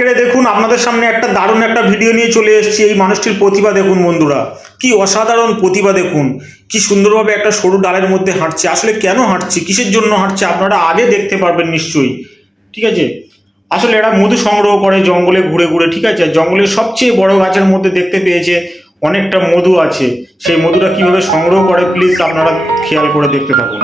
আজকে দেখুন আপনাদের সামনে একটা দারুণ একটা ভিডিও নিয়ে চলে এসেছি। এই মানুষটির প্রতিভা দেখুন বন্ধুরা, কি অসাধারণ প্রতিভা দেখুন, কি সুন্দরভাবে একটা সরু ডালের মধ্যে হাঁটছে। আসলে কেন হাঁটছে, কিসের জন্য হাঁটছে আপনারা আগে দেখতে পারবেন নিশ্চয়ই। ঠিক আছে, আসলে এরা মধু সংগ্রহ করে জঙ্গলে ঘুরে ঘুরে। ঠিক আছে, জঙ্গলের সবচেয়ে বড় গাছের মধ্যে দেখতে পেয়েছে অনেকটা মধু আছে। সেই মধুটা কিভাবে সংগ্রহ করে প্লিজ আপনারা খেয়াল করে দেখতে থাকুন।